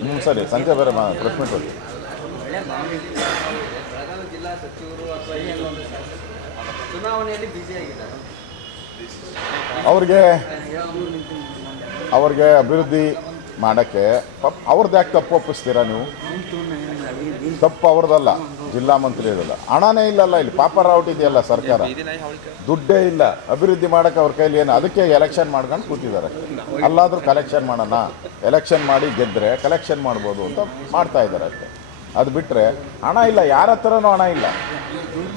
ಹ್ಞೂ ಸರಿ ಸಂಜೆ ಬೇರೆ ಮಾ ಪ್ರೆಸ್ ಮೀಟ್ ಹೋಗಿ. ಅವ್ರಿಗೆ ಅವ್ರಿಗೆ ಅಭಿವೃದ್ಧಿ ಮಾಡೋಕ್ಕೆ, ಪಪ್, ಅವ್ರದ್ದು ಯಾಕೆ ತಪ್ಪು ಒಪ್ಪಿಸ್ತೀರಾ ನೀವು? ತಪ್ಪು ಅವ್ರದ್ದಲ್ಲ. ಜಿಲ್ಲಾ ಮಂತ್ರಿ ಇದಲ್ಲ ಹಣನೇ ಇಲ್ಲಲ್ಲ ಇಲ್ಲಿ. ಪಾಪರಾವುಟ್ ಇದೆಯಲ್ಲ ಸರ್ಕಾರ. ದುಡ್ಡೇ ಇಲ್ಲ. ಅಭಿವೃದ್ಧಿ ಮಾಡೋಕೆ ಅವ್ರ ಕೈಲಿ ಏನು? ಅದಕ್ಕೆ ಎಲೆಕ್ಷನ್ ಮಾಡ್ಕೊಂಡು ಕೂತಿದ್ದಾರೆ. ಅಲ್ಲಾದರೂ ಕಲೆಕ್ಷನ್ ಮಾಡೋಣ. ಎಲೆಕ್ಷನ್ ಮಾಡಿ ಗೆದ್ದರೆ ಕಲೆಕ್ಷನ್ ಮಾಡ್ಬೋದು ಅಂತ ಮಾಡ್ತಾ ಇದ್ದಾರೆ ಅಷ್ಟೆ. ಅದು ಬಿಟ್ಟರೆ ಹಣ ಇಲ್ಲ. ಯಾರ ಹತ್ರನೂ ಹಣ ಇಲ್ಲ.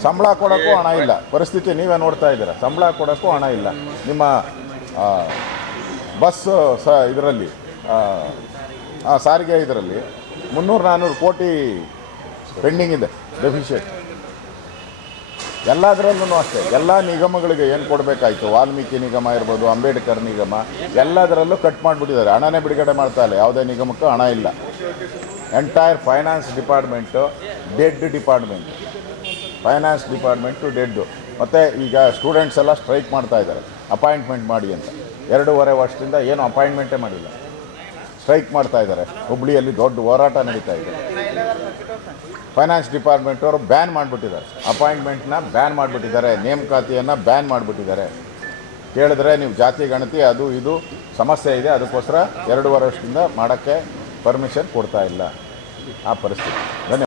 ಸಂಬಳ ಕೊಡೋಕ್ಕೂ ಹಣ ಇಲ್ಲ. ಪರಿಸ್ಥಿತಿ ನೀವೇ ನೋಡ್ತಾ ಇದ್ದೀರಾ? ಸಂಬಳ ಕೊಡೋಕ್ಕೂ ಹಣ ಇಲ್ಲ. ನಿಮ್ಮ ಬಸ್, ಸ, ಇದರಲ್ಲಿ ಸಾರಿಗೆ ಇದರಲ್ಲಿ ಮುನ್ನೂರು ನಾನ್ನೂರು ಕೋಟಿ ಪೆಂಡಿಂಗ್ ಇದೆ. ಡೆಫಿಷಿಯೆಂಟ್ ಎಲ್ಲದರಲ್ಲೂ ಅಷ್ಟೇ. ಎಲ್ಲ ನಿಗಮಗಳಿಗೆ ಏನು ಕೊಡಬೇಕಾಯ್ತು? ವಾಲ್ಮೀಕಿ ನಿಗಮ ಇರ್ಬೋದು, ಅಂಬೇಡ್ಕರ್ ನಿಗಮ, ಎಲ್ಲದರಲ್ಲೂ ಕಟ್ ಮಾಡಿಬಿಟ್ಟಿದ್ದಾರೆ. ಹಣನೇ ಬಿಡುಗಡೆ ಮಾಡ್ತಾ ಇಲ್ಲ. ಯಾವುದೇ ನಿಗಮಕ್ಕೂ ಹಣ ಇಲ್ಲ. Entire finance department dead department finance department dead ಮತ್ತು ಈಗ ಸ್ಟೂಡೆಂಟ್ಸ್ ಎಲ್ಲ ಸ್ಟ್ರೈಕ್ ಮಾಡ್ತಾ ಇದ್ದಾರೆ. ಅಪಾಯಿಂಟ್ಮೆಂಟ್ ಮಾಡಿ ಅಂತ. ಎರಡೂವರೆ ವರ್ಷದಿಂದ ಏನು ಅಪಾಯಿಂಟ್ಮೆಂಟೇ ಮಾಡಿಲ್ಲ. ಸ್ಟ್ರೈಕ್ ಮಾಡ್ತಾ ಇದ್ದಾರೆ. ಹುಬ್ಳಿಯಲ್ಲಿ ದೊಡ್ಡ ಹೋರಾಟ ನಡೀತಾ ಇದೆ. ಫೈನಾನ್ಸ್ ಡಿಪಾರ್ಟ್ಮೆಂಟ್ ಅವರು ಬ್ಯಾನ್ ಮಾಡಿಬಿಟ್ಟಿದ್ದಾರೆ. ಅಪಾಯಿಂಟ್ಮೆಂಟ್ನ ಬ್ಯಾನ್ ಮಾಡಿಬಿಟ್ಟಿದ್ದಾರೆ. ನೇಮಕಾತಿಯನ್ನು ಬ್ಯಾನ್ ಮಾಡಿಬಿಟ್ಟಿದ್ದಾರೆ. ಕೇಳಿದ್ರೆ ನೀವು ಜಾತಿ, ಗಣತಿ, ಅದು, ಇದು ಸಮಸ್ಯೆ ಇದೆ. ಅದಕ್ಕೋಸ್ಕರ ಎರಡು ವರ್ಷದಿಂದ ಮಾಡೋಕ್ಕೆ ಪರ್ಮಿಷನ್ ಕೊಡ್ತಾ ಇಲ್ಲ. ಆ ಪರಿಸ್ಥಿತಿ. ಧನ್ಯವಾದ.